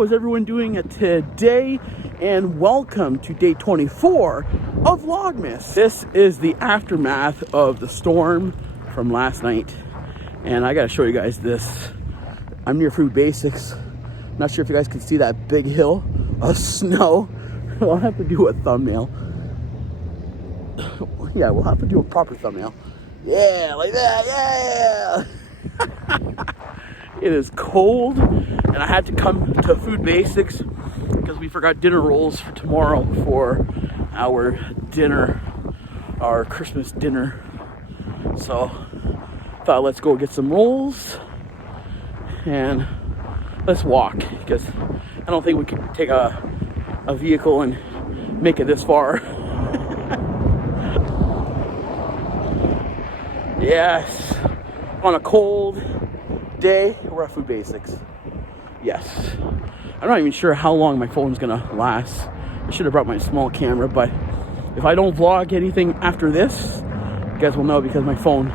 how is everyone doing today? And welcome to day 24 of VLOGMAS. This is the aftermath of the storm from last night. And I gotta show you guys this. I'm near Food Basics. Not sure if you guys can see that big hill of snow. I'll have to do a thumbnail. Yeah, we'll have to do a proper thumbnail. Yeah, like that, yeah! It is cold, and I had to come to Food Basics because we forgot dinner rolls for tomorrow for our dinner, our Christmas dinner. So, thought let's go get some rolls and let's walk, because I don't think we could take a vehicle and make it this far. Yes, on a cold day, we're at Food Basics. Yes. I'm not even sure how long my phone's gonna last. I should have brought my small camera, but if I don't vlog anything after this, you guys will know, because my phone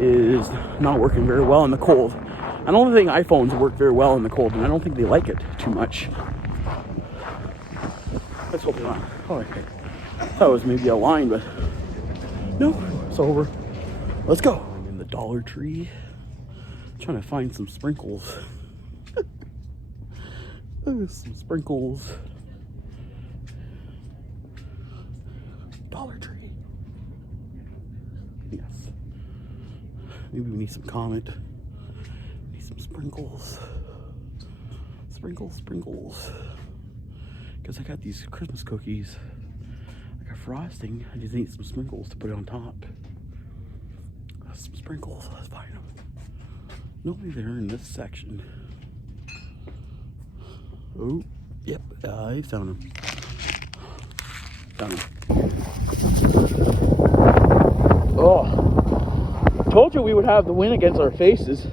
is not working very well in the cold. I don't think iPhones work very well in the cold, and I don't think they like it too much. Let's hope not. Oh, okay. I thought it was maybe a line, but no, it's over. Let's go. I'm in the Dollar Tree, trying to find some sprinkles. Some sprinkles. Dollar Tree. Yes. Maybe we need some Comet. Need some sprinkles. Sprinkles. Because I got these Christmas cookies. I got frosting. I just need some sprinkles to put it on top. Some sprinkles. Let's find them. Nobody there in this section. Oh, yep, I found him. Oh, told you we would have the wind against our faces.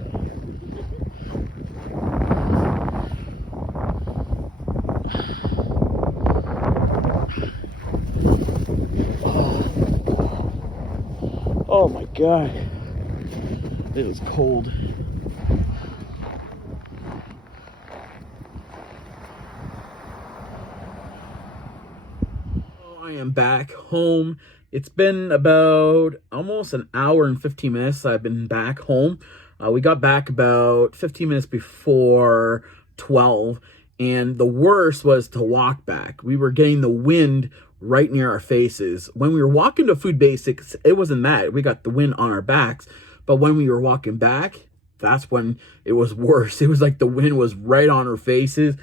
Oh my God, it is cold. I am back home. It's been about almost an hour and 15 minutes I've been back home. We got back about 15 minutes before 12, and the worst was to walk back. We were getting the wind right near our faces. When we were walking to Food Basics, it wasn't that. We got the wind on our backs, but when we were walking back, that's when it was worse. It was like the wind was right on our faces.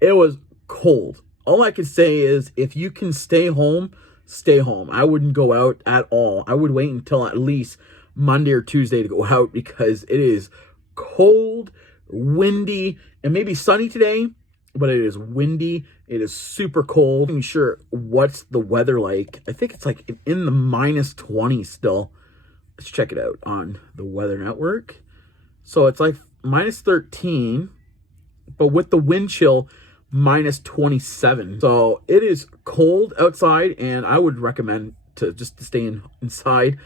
It was cold. All I can say is, if you can stay home, stay home. I wouldn't go out at all. I would wait until at least Monday or Tuesday to go out, because it is cold, windy, and maybe sunny today, but it is windy. It is super cold. I'm not sure what's the weather like. I think it's like in the -20 still. Let's check it out on the Weather Network. So it's like -13, but with the wind chill, -27. So it is cold outside, and I would recommend to stay inside.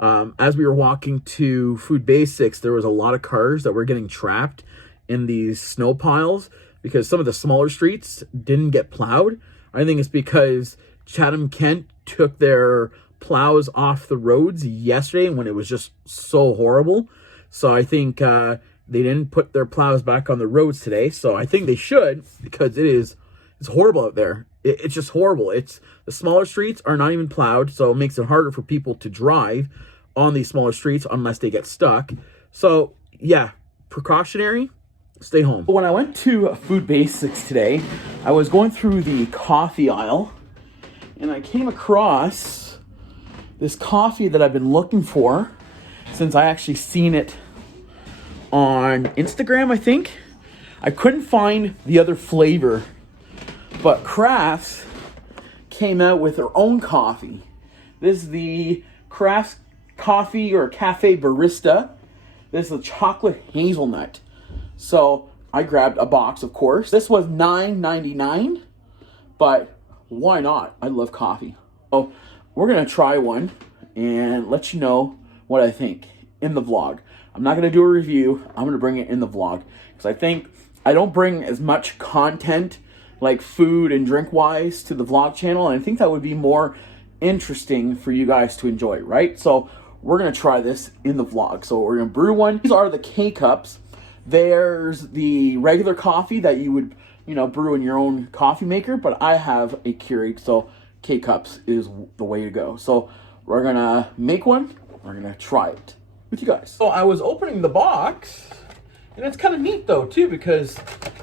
As we were walking to Food Basics, there was a lot of cars that were getting trapped in these snow piles because some of the smaller streets didn't get plowed. I think it's because Chatham-Kent took their plows off the roads yesterday when it was just so horrible. So I think they didn't put their plows back on the roads today, so I think they should, because it's horrible out there. It's just horrible. The smaller streets are not even plowed, so it makes it harder for people to drive on these smaller streets unless they get stuck. So yeah, precautionary, stay home. When I went to Food Basics today, I was going through the coffee aisle, and I came across this coffee that I've been looking for since I actually seen it on Instagram, I think. I couldn't find the other flavor, but Kraft's came out with their own coffee. This is the Kraft's coffee or cafe barista. This is a chocolate hazelnut. So I grabbed a box, of course. This was $9.99, but why not? I love coffee. So we're gonna try one and let you know what I think in the vlog. I'm not going to do a review. I'm going to bring it in the vlog because I think I don't bring as much content like food and drink wise to the vlog channel, and I think that would be more interesting for you guys to enjoy, right? So we're gonna try this in the vlog. So we're gonna brew one. These are the K-Cups. There's the regular coffee that you would, you know, brew in your own coffee maker, but I have a Keurig, so K-Cups is the way to go. So we're gonna make one. We're gonna try it with you guys. So I was opening the box, and it's kind of neat though too, because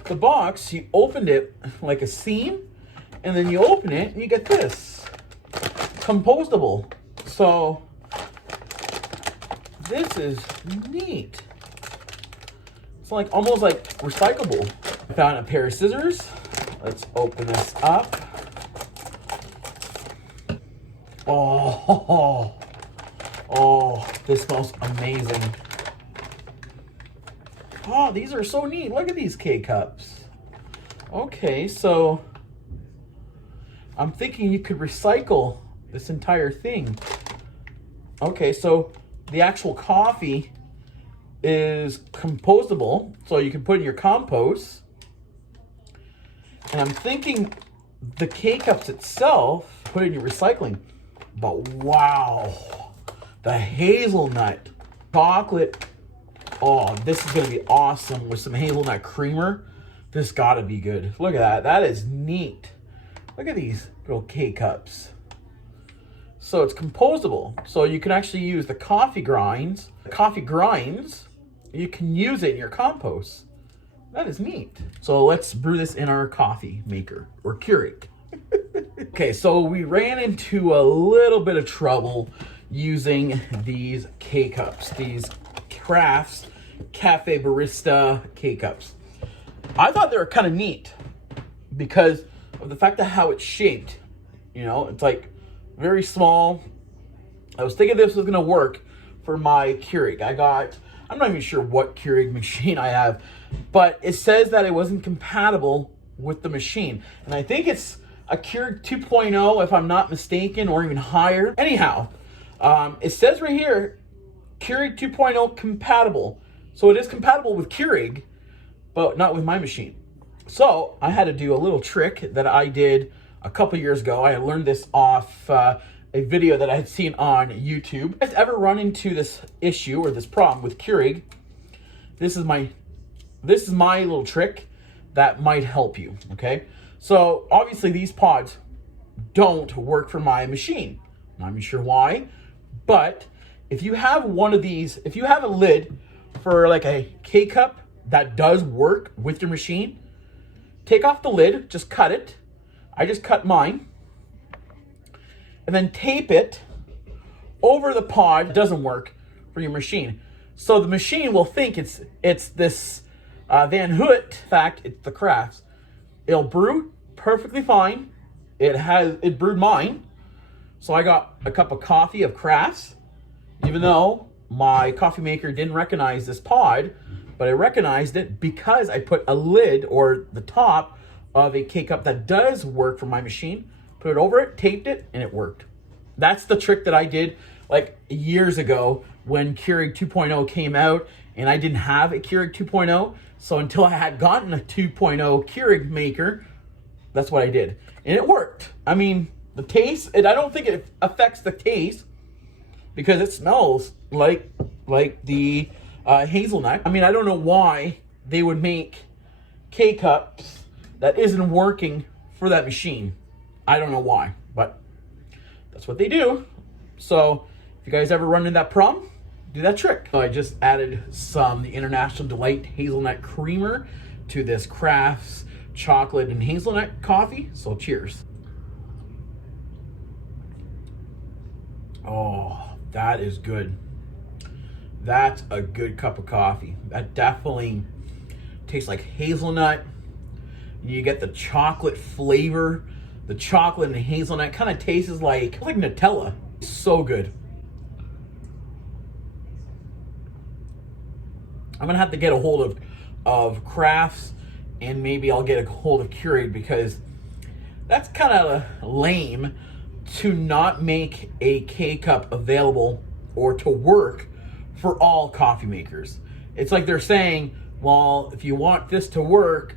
the box, you opened it like a seam, and then you open it and you get this compostable. So this is neat. It's like almost like recyclable. I found a pair of scissors. Let's open this up. Oh, this smells amazing. Oh, these are so neat. Look at these K-Cups. Okay, so I'm thinking you could recycle this entire thing. Okay, so the actual coffee is compostable, so you can put in your compost. And I'm thinking the K-Cups itself, put in your recycling. But wow, the hazelnut chocolate. Oh, this is gonna be awesome with some hazelnut creamer. This gotta be good. Look at that, that is neat. Look at these little K-Cups. So it's compostable. So you can actually use the coffee grinds. You can use it in your compost. That is neat. So let's brew this in our coffee maker, or Keurig. Okay, so we ran into a little bit of trouble using these K-Cups, these Crafts Cafe Barista K-Cups. I thought they were kind of neat because of the fact of how it's shaped. You know, it's like very small. I was thinking this was gonna work for my Keurig. I'm not even sure what Keurig machine I have, but it says that it wasn't compatible with the machine. And I think it's a Keurig 2.0 if I'm not mistaken, or even higher. Anyhow, it says right here, Keurig 2.0 compatible. So it is compatible with Keurig, but not with my machine. So I had to do a little trick that I did a couple years ago. I learned this off a video that I had seen on YouTube. If you guys ever run into this issue or this problem with Keurig, this is my little trick that might help you, okay? So obviously these pods don't work for my machine. Not even sure why, but if you have one of these, if you have a lid for like a K-Cup that does work with your machine, take off the lid, just cut it. I just cut mine. And then tape it over the pod that doesn't work for your machine. So the machine will think it's this Van Hoot. In fact, it's the Crafts. It'll brew perfectly fine. It brewed mine. So I got a cup of coffee of Crafts, even though my coffee maker didn't recognize this pod, but I recognized it because I put a lid or the top of a K-Cup that does work for my machine, put it over it, taped it, and it worked. That's the trick that I did like years ago when Keurig 2.0 came out, and I didn't have a Keurig 2.0. So until I had gotten a 2.0 Keurig maker, that's what I did. And it worked. I mean, the taste, I don't think it affects the taste because it smells like the hazelnut. I mean, I don't know why they would make K-Cups that isn't working for that machine. I don't know why, but that's what they do. So if you guys ever run into that problem, do that trick. So I just added the International Delight Hazelnut Creamer to this Crafts chocolate and hazelnut coffee. So cheers. Oh, that is good. That's a good cup of coffee. That definitely tastes like hazelnut. You get the chocolate flavor. The chocolate and hazelnut kind of tastes like Nutella. So good. I'm gonna have to get a hold of Crafts, and maybe I'll get a hold of Keurig, because that's kind of lame to not make a K-Cup available or to work for all coffee makers. It's like they're saying, Well, if you want this to work,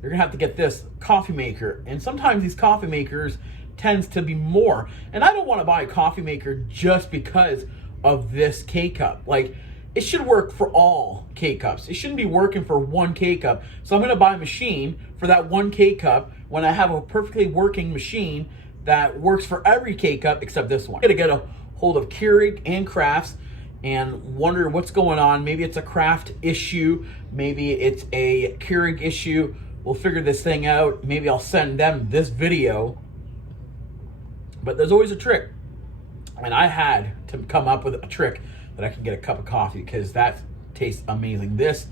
you're gonna have to get this coffee maker. And sometimes these coffee makers tends to be more. And I don't want to buy a coffee maker just because of this K-Cup. Like, it should work for all K-Cups. It shouldn't be working for one K-Cup. So I'm gonna buy a machine for that one K-Cup when I have a perfectly working machine that works for every K-Cup except this one. I'm gonna get a hold of Keurig and Crafts and wonder what's going on. Maybe it's a Kraft issue. Maybe it's a Keurig issue. We'll figure this thing out. Maybe I'll send them this video. But there's always a trick. And I had to come up with a trick that I can get a cup of coffee, because that tastes amazing. This,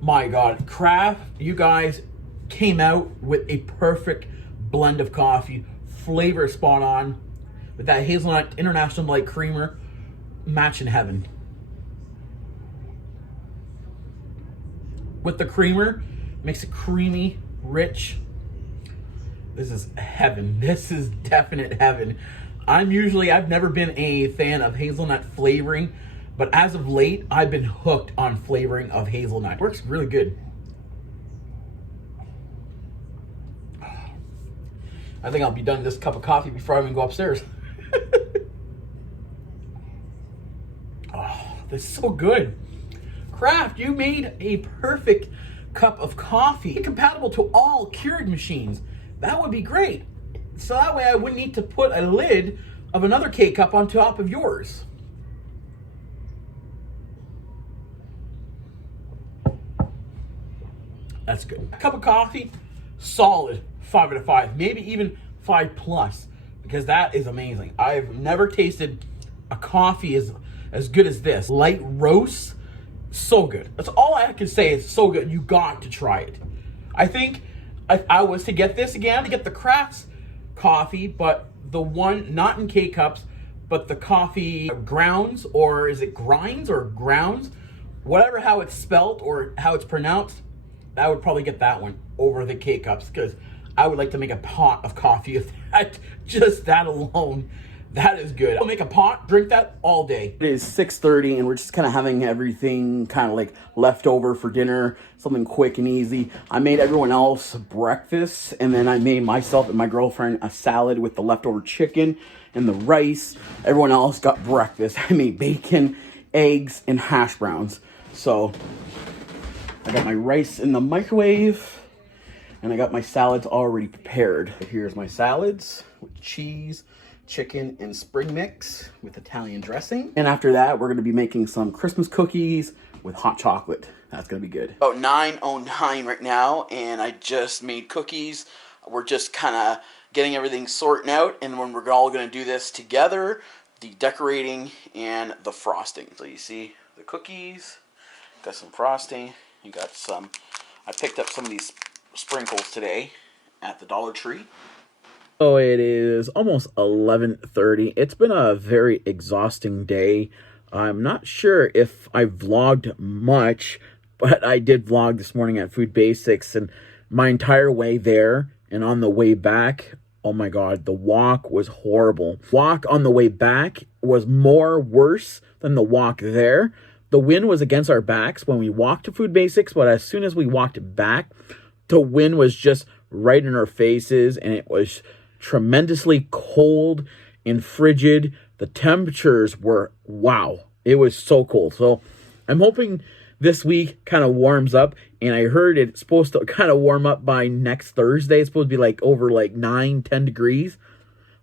my God, Kraft, you guys came out with a perfect blend of coffee. Flavor spot on. With that hazelnut international light creamer, match in heaven. With the creamer, makes it creamy, rich. This is heaven. This is definite heaven. I've never been a fan of hazelnut flavoring, but as of late, I've been hooked on flavoring of hazelnut. Works really good. I think I'll be done with this cup of coffee before I even go upstairs. Oh, this is so good. Kraft, you made a perfect cup of coffee. Compatible to all Keurig machines. That would be great. So that way I wouldn't need to put a lid of another K-Cup on top of yours. That's good. A cup of coffee, solid 5 out of 5, maybe even 5+, because that is amazing. I've never tasted a coffee as good as this. Light roast, so good. That's all I can say. It's so good. You got to try it. I think if I was to get this again, to get the Kraft's coffee, but the one not in K-Cups, but the coffee grounds, or is it grinds or grounds? Whatever how it's spelt or how it's pronounced, I would probably get that one over the K-Cups, because I would like to make a pot of coffee of that. Just that alone, that is good. I'll make a pot, drink that all day. It is 6:30 and we're just kind of having everything kind of like left over for dinner, something quick and easy. I made everyone else breakfast, and then I made myself and my girlfriend a salad with the leftover chicken and the rice. Everyone else got breakfast. I made bacon, eggs, and hash browns. So I got my rice in the microwave, and I got my salads already prepared. Here's my salads with cheese, chicken, and spring mix with Italian dressing. And after that, we're gonna be making some Christmas cookies with hot chocolate. That's gonna be good. About 9:09 right now, and I just made cookies. We're just kind of getting everything sorted out, and when we're all gonna do this together, the decorating and the frosting. So you see the cookies, got some frosting, you got some, I picked up some of these sprinkles today at the Dollar Tree. So it is almost 11:30. It's been a very exhausting day. I'm not sure if I vlogged much, but I did vlog this morning at Food Basics, and my entire way there and on the way back, oh my God, the walk was horrible. Walk on the way back was worse than the walk there. The wind was against our backs when we walked to Food Basics, but as soon as we walked back, the wind was just right in our faces, and it was tremendously cold and frigid. The temperatures were, wow, it was so cold. So I'm hoping this week kind of warms up, and I heard it's supposed to kind of warm up by next Thursday. It's supposed to be like over like 9-10 degrees.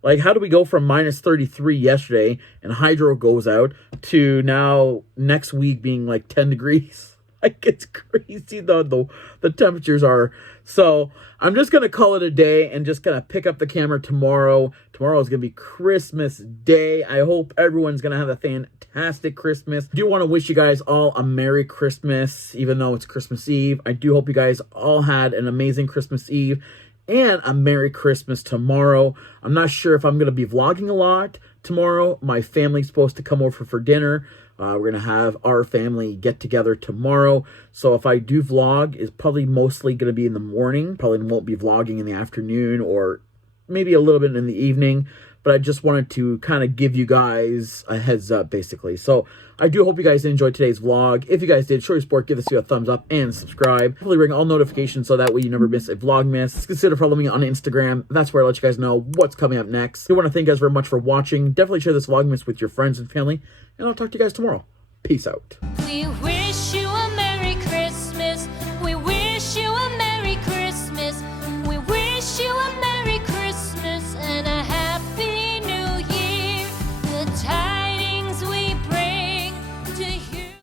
Like, how do we go from minus 33 yesterday and hydro goes out to now next week being like 10 degrees? Like, it's crazy the temperatures are. So I'm just going to call it a day and just going to pick up the camera tomorrow. Tomorrow is going to be Christmas Day. I hope everyone's going to have a fantastic Christmas. I do want to wish you guys all a Merry Christmas, even though it's Christmas Eve. I do hope you guys all had an amazing Christmas Eve and a Merry Christmas tomorrow. I'm not sure if I'm going to be vlogging a lot tomorrow. My family's supposed to come over for dinner. We're going to have our family get together tomorrow. So if I do vlog, it's probably mostly going to be in the morning. Probably won't be vlogging in the afternoon or maybe a little bit in the evening, but I just wanted to kind of give you guys a heads up, basically. So I do hope you guys enjoyed today's vlog. If you guys did, show your support, give this video a thumbs up and subscribe. Hopefully ring all notifications so that way you never miss a Vlogmas. Consider following me on Instagram. That's where I let you guys know what's coming up next. I want to thank you guys very much for watching. Definitely share this Vlogmas with your friends and family, and I'll talk to you guys tomorrow. Peace out.